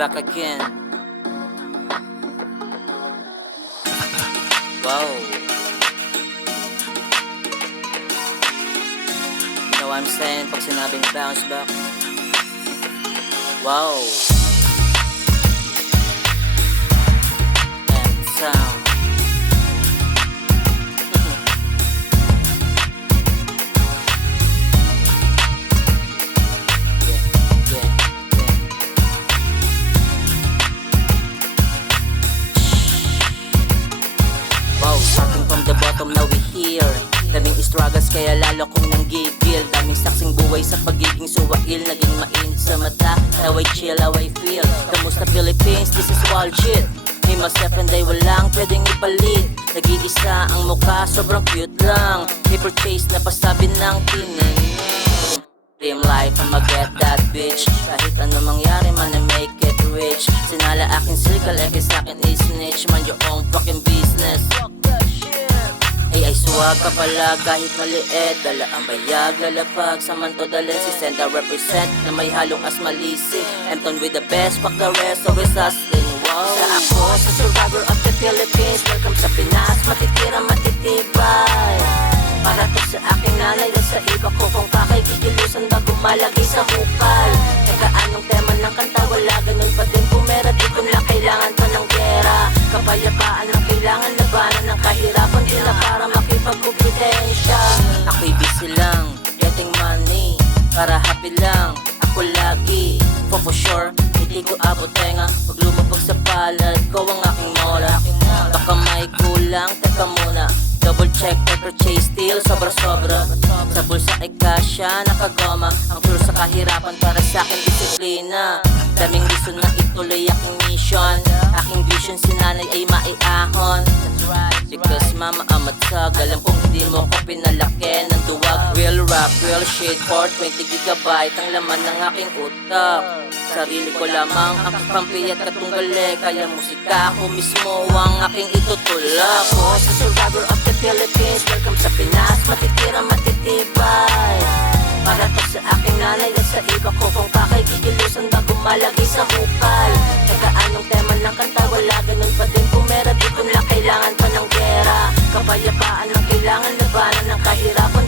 back again. Wow. You know what I'm saying pag sinabing bounce back? Wow. And sound. Starting from the bottom, now we here. Daming struggles kaya lalo kong nanggigil. Daming saksing buhay sa pagiging suwail. Naging mainit sa mata, how I chill, how I feel. Kamusta Philippines, this is wild shit. May mas day walang pwedeng ipalit. Nag-iisa ang mukha, sobrang cute lang. Paper chase na pasabi ng tining. Dream life, I'ma get that bitch. Kahit ano mangyari man, I make it rich. Sinala aking circle, eke sa'kin is snitch. Man yung fucking business. Ay suwag ka pala kahit maliit. Dala ang bayag, lalapag sa manto dalhin. Si Senta represent na may halong asmalisi. Empton with the best, fuck the rest, always hustling. Wow. Sa ako, sa survivor of the Philippines. Welcome sa Pinas, matitira matitibay. Para to sa aking nanay at sa iba ko kung pakikikilusan bago malagay sa hukay. Teka anong tema ng kanta, wala ganun pa din pumera. Di ko na kailangan pa ng gera. Kapayapaan ang kailangan, labanan ng kahirapan. Tila para makipag-kompetensya. Ako'y busy lang, getting money. Para happy lang, ako lagi. For sure, hindi ko abot tenga. Pag lumabag sa palad ko ang aking mola. Baka may kulang, teka muna. Double check, paper chase, steal, sobra-sobra. Sa bulsa ay kasya, nakagoma. Ang pure sa kahirapan para sa akin disiplina. Daming reason na ituloy aking mission. Aking vision si nanay ay maiahon. Because mama amat sag, alam kong hindi mo ko pinalaki ng duwag. Real rap, real shit, for 20 gigabyte ang laman ng aking utak. Sarili ko lamang ang kakampi at katunggali. Kaya musika ko mismo ang aking itutulak. Ako sa survivor of the Philippines. Welcome sa Pinas, matitira matitibay. Para to sa aking nanay at sa iba ko kung pakikikilusan bago malagay sa hukay. Teka anong tema ng kanta, wala ganun pa din pumera. Di ko na kailangan pa ng gera. Kapayapaan ang kailangan, labanan ng kahirapan.